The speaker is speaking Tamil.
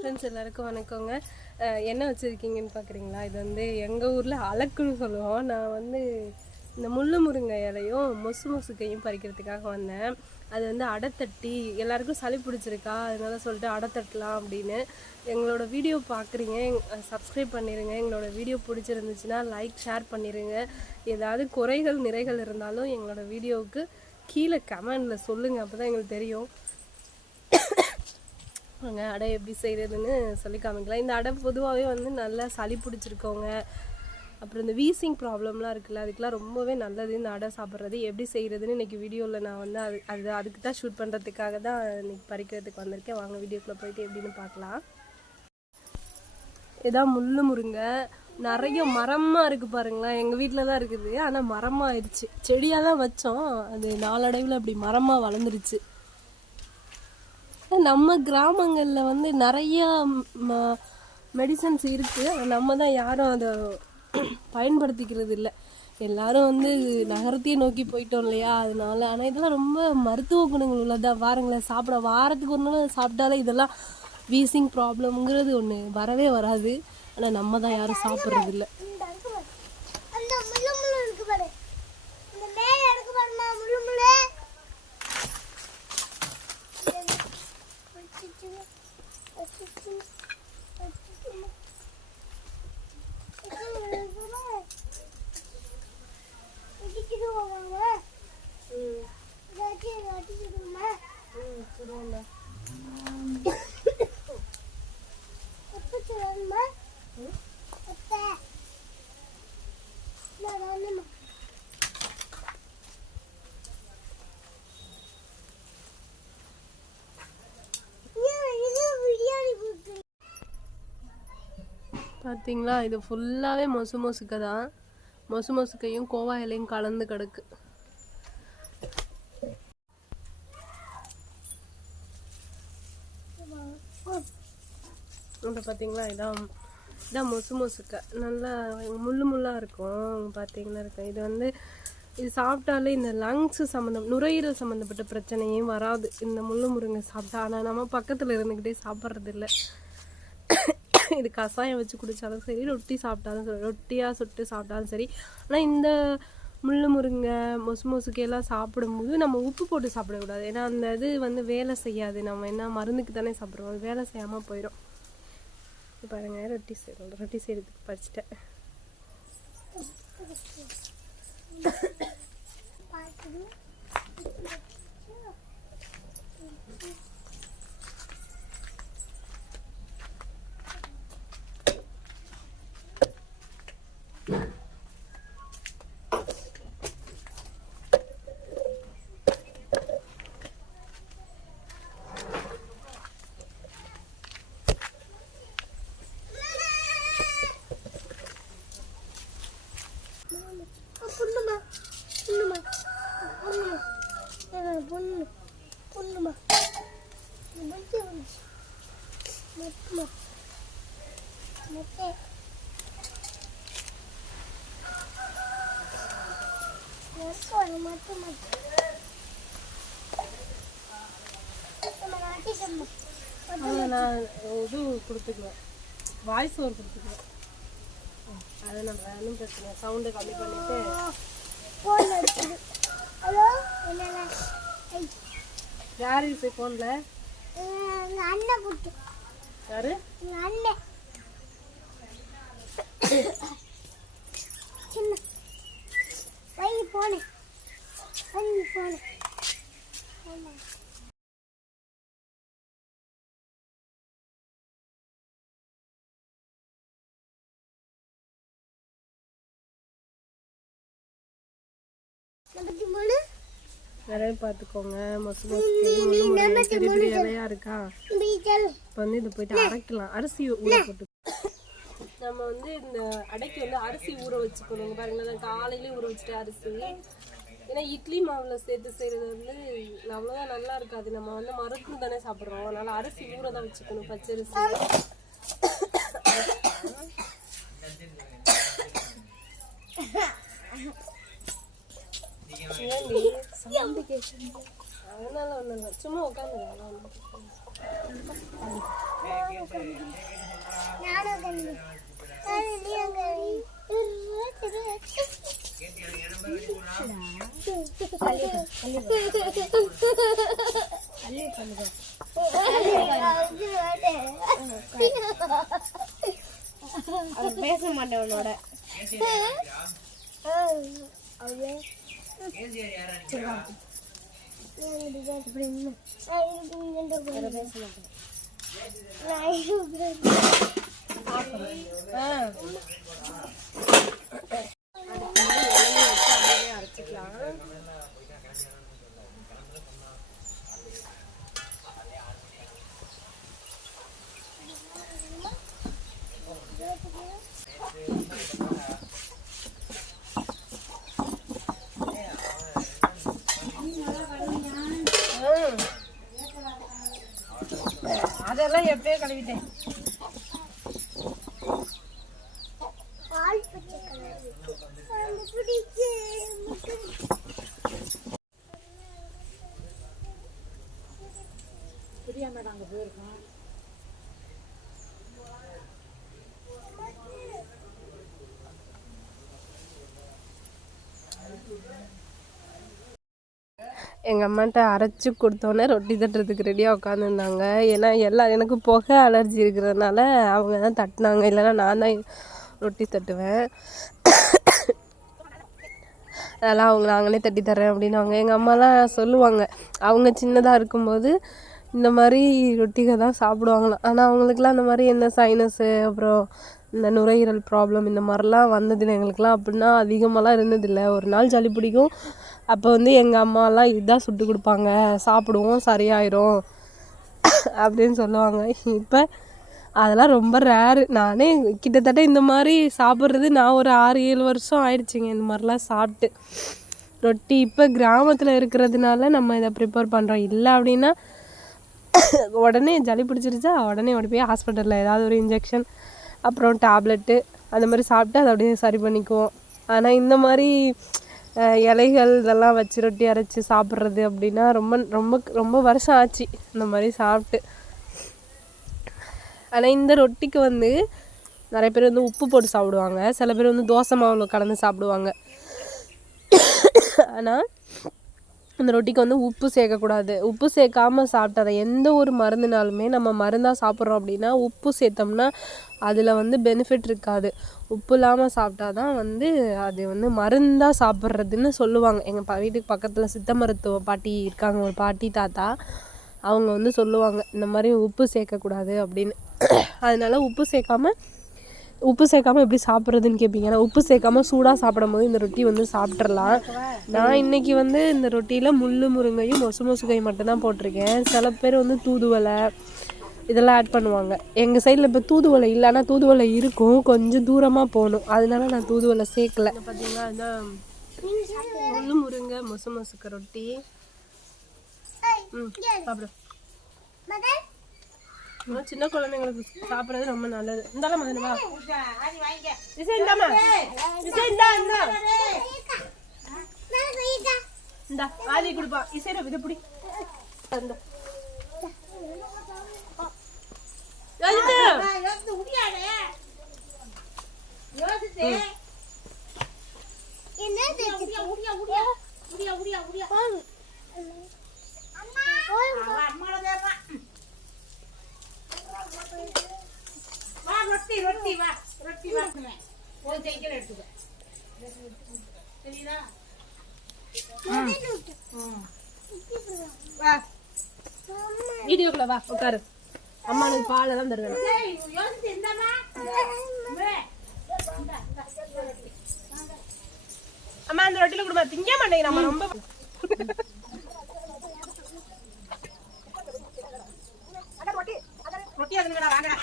ஃப்ரெண்ட்ஸ் எல்லாருக்கும் வணக்கங்க. என்ன வச்சுருக்கீங்கன்னு பார்க்குறீங்களா? இது வந்து எங்கள் ஊரில் அலக்குன்னு சொல்லுவோம். நான் வந்து இந்த முள்ளு முருங்கை இலையும் மொசுக்கையும் பறிக்கிறதுக்காக வந்தேன். அது வந்து அடைத்தட்டி எல்லாருக்கும் சளி பிடிச்சிருக்கா, அதனால சொல்லிட்டு அடைத்தட்டலாம் அப்படின்னு. எங்களோட வீடியோ பார்க்குறீங்க, சப்ஸ்கிரைப் பண்ணிடுங்க. எங்களோட வீடியோ பிடிச்சிருந்துச்சுன்னா லைக் ஷேர் பண்ணிடுங்க. ஏதாவது குறைகள் நிறைகள் இருந்தாலும் எங்களோட வீடியோவுக்கு கீழே கமெண்டில் சொல்லுங்கள், அப்போ தான் எங்களுக்கு தெரியும். வாங்க அடை எப்படி செய்கிறதுன்னு சொல்லி காமிக்கலாம். இந்த அடை பொதுவாகவே வந்து நல்லா சளி பிடிச்சிருக்கவங்க, அப்புறம் இந்த வீசிங் ப்ராப்ளம்லாம் இருக்குல்ல, அதுக்கெலாம் ரொம்பவே நல்லது இந்த அடை சாப்பிட்றது. எப்படி செய்கிறதுன்னு இன்றைக்கி வீடியோவில் நான் வந்து அதுக்கு தான் ஷூட் பண்ணுறதுக்காக தான் இன்றைக்கி பறிக்கிறதுக்கு வந்திருக்கேன். வாங்க வீடியோக்குள்ளே போயிட்டு எப்படின்னு பார்க்கலாம். இதான் முள்ளு முருங்கை, நிறைய மரமாக இருக்குது பாருங்களேன். எங்கள் வீட்டில் தான் இருக்குது, ஆனால் மரமாக ஆயிடுச்சு. செடியாக தான் வச்சோம், அது நாளடைவில் அப்படி மரமாக வளர்ந்துருச்சு. நம்ம கிராமங்களில் வந்து நிறையா மெடிசன்ஸ் இருக்குது, நம்ம தான் யாரும் அதை பயன்படுத்திக்கிறது இல்லை. எல்லோரும் வந்து நகரத்தையே நோக்கி போயிட்டோம் இல்லையா, அதனால. ஆனால் இதெல்லாம் ரொம்ப மருத்துவ குணங்கள் உள்ளதான். வாரங்களேன் சாப்பிட, வாரத்துக்கு ஒரு நாள் சாப்பிட்டாலே இதெல்லாம் வீசிங் ப்ராப்ளம்ங்கிறது ஒன்று வரவே வராது. ஆனால் நம்ம தான் யாரும் சாப்பிட்றது இல்லை. பார்த்தீங்களா, இது ஃபுல்லாகவே மொசுக்கை தான். மொசுக்கையும் கோவா இலையும் கலந்து கிடக்கு. இப்போ பார்த்தீங்களா, இதான் மொசுக்கை நல்லா முள்ளாக இருக்கும். பார்த்தீங்கன்னா இருக்கும். இது வந்து இது சாப்பிட்டாலே இந்த லங்ஸு நுரையீரல் சம்மந்தப்பட்ட பிரச்சனையும் வராது இந்த முருங்கை சாப்பிட்டா. ஆனால் நம்ம பக்கத்தில் இருந்துக்கிட்டே சாப்பிட்றது இல்லை. இது கஷாயம் வச்சு குடித்தாலும் சரி, ரொட்டி சாப்பிட்டாலும் சரி, ரொட்டியாக சுட்டு சாப்பிட்டாலும் சரி. ஆனால் இந்த முருங்கை மொசுக்கையெல்லாம் சாப்பிடும்போது நம்ம உப்பு போட்டு சாப்பிடக்கூடாது. ஏன்னா அந்த இது வந்து வேலை செய்யாது. நம்ம என்ன மருந்துக்கு தானே சாப்பிட்றோம், அது வேலை செய்யாமல் போயிடும். பாருங்க, ரொட்டி செய்கிறதுக்கு பறிச்சிட்டேன். நான் இது கொடுத்துக்குவேன், வாய்ஸ் ஓவர் கொடுத்துக்குவேன். அதை நம்ம வேணும் பிரச்சனை, சவுண்டை கம்மி பண்ணிட்டு. யார் இருக்கு ஃபோனில்? யாரு? போனேன். நிறைய பார்த்துக்கோங்க. பெரிய பெரிய இலையா இருக்கா. இப்போ வந்து இதை போயிட்டு அரைக்கலாம். அரிசி ஊற போட்டு நம்ம வந்து இந்த அடைக்கு வந்து அரிசி ஊற வச்சுக்கணும். பாருங்களேன், காலையிலே ஊற வச்சுட்டு அரிசி. ஏன்னா இட்லி மாவில் சேர்த்து செய்கிறது வந்து அவ்வளோதான் நல்லா இருக்காது. நம்ம வந்து மருந்து தானே சாப்பிட்றோம், அதனால் அரிசி ஊற தான் வச்சுக்கணும், பச்சரிசி. அதனால ஒன்றும் இல்லை, சும்மா உட்காந்து பேச மாட்டேன் உன்னோட. அதெல்லாம் எப்பயே கழுவிட்டேன். அங்க போயிருக்கோம். எங்கள் அம்மாட்ட அரைச்சி கொடுத்தோன்னே ரொட்டி தட்டுறதுக்கு ரெடியாக உட்காந்துருந்தாங்க. ஏன்னா எனக்கு புகை அலர்ஜி இருக்கிறதுனால அவங்க தான் தட்டினாங்க, இல்லைன்னா நான் தான் ரொட்டி தட்டுவேன். அதெல்லாம் அவங்க நாங்களே தட்டி தர்றேன் அப்படின்னாங்க. எங்கள் அம்மாலாம் சொல்லுவாங்க, அவங்க சின்னதாக இருக்கும்போது இந்த மாதிரி ரொட்டிகள் தான் சாப்பிடுவாங்களாம். ஆனால் அவங்களுக்குலாம் அந்த மாதிரி என்ன சைனஸு, அப்புறம் இந்த நுரையீரல் ப்ராப்ளம் இந்த மாதிரிலாம் வந்ததில்லை. எங்களுக்குலாம் அப்படின்னா அதிகமாகலாம் இருந்ததில்லை. ஒரு நாள் சளி பிடிக்கும், அப்போ வந்து எங்கள் அம்மாலாம் இதுதான் சுட்டு கொடுப்பாங்க, சாப்பிடுவோம் சரியாயிரும் அப்படின்னு சொல்லுவாங்க. இப்போ அதெல்லாம் ரொம்ப ரேரு. நானே கிட்டத்தட்ட இந்த மாதிரி சாப்பிட்றது நான் ஒரு 6-7 வருஷம் ஆயிடுச்சுங்க இந்த மாதிரிலாம் சாப்பிட்டு ரொட்டி. இப்போ கிராமத்தில் இருக்கிறதுனால நம்ம இதை ப்ரிப்பேர் பண்ணுறோம். இல்லை அப்படின்னா உடனே சளி பிடிச்சிருச்சா உடனே ஓடி போய் ஹாஸ்பிட்டலில் ஏதாவது ஒரு இன்ஜெக்ஷன் அப்புறம் டேப்லெட்டு அந்த மாதிரி சாப்பிட்டு அதை அப்படியே சரி பண்ணிக்குவோம். ஆனால் இந்த மாதிரி இலைகள் இதெல்லாம் வச்சு ரொட்டி அரைச்சி சாப்பிட்றது அப்படின்னா ரொம்ப ரொம்ப ரொம்ப வருஷம் ஆச்சு இந்த மாதிரி சாப்பிட்டு. ஆனால் இந்த ரொட்டிக்கு வந்து நிறைய பேர் வந்து உப்பு போட்டு சாப்பிடுவாங்க, சில பேர் வந்து தோசை மாவில் கலந்து சாப்பிடுவாங்க. ஆனால் இந்த ரொட்டிக்கு வந்து உப்பு சேர்க்கக்கூடாது. உப்பு சேர்க்காமல் சாப்பிட்டதை எந்த ஒரு மருந்துனாலுமே நம்ம மருந்தாக சாப்பிட்றோம் அப்படின்னா உப்பு சேர்த்தோம்னா அதில் வந்து பெனிஃபிட் இருக்காது. உப்பு இல்லாமல் சாப்பிட்டா தான் வந்து அது வந்து மருந்தாக சாப்பிட்றதுன்னு சொல்லுவாங்க. எங்கள் வீட்டுக்கு பக்கத்தில் சித்த மருத்துவ பாட்டி இருக்காங்க, ஒரு பாட்டி தாத்தா, அவங்க வந்து சொல்லுவாங்க இந்த மாதிரி உப்பு சேர்க்கக்கூடாது அப்படின்னு. அதனால உப்பு சேர்க்காமல் எப்படி சாப்பிட்றதுன்னு கேட்பீங்க. ஆனால் உப்பு சேர்க்காமல் சூடாக சாப்பிடும் போது இந்த ரொட்டி வந்து சாப்பிட்றலாம். நான் இன்றைக்கி வந்து இந்த ரொட்டியில் முள்ளு முருங்கையும் மொசுகையும் மட்டும்தான் போட்டிருக்கேன். சில பேர் வந்து தூதுவளை இதெல்லாம் ஆட் பண்ணுவாங்க. எங்கள் சைடில் இப்போ தூதுவளை இல்லை, ஆனால் தூதுவளை இருக்கும், கொஞ்சம் தூரமாக போகணும், அதனால நான் தூதுவளை சேர்க்கலை. பார்த்தீங்கன்னா அதுதான் முள்ளு முருங்கை மொசுக்க ரொட்டி. சாப்பிடும் சின்ன குழந்தைங்களுக்கு சாப்பிட்றது ரொம்ப நல்லது. இந்தாலும் மகனவா இந்தா ஆதி கொடுப்பா. இசைட இதை பிடி. ரொட்டி வா ஒரு சைக்கிள் எடுத்துக்க சரியா? வீடியோக்குள்ள வா உட்காரு. அம்மானுக்கு பால் தான் தருவேன். அம்மா அந்த ரொட்டில கொடுமா, திங்க மாட்டேங்கிறா ரொம்ப. ரொட்டி அதுங்கடா வாங்கடா.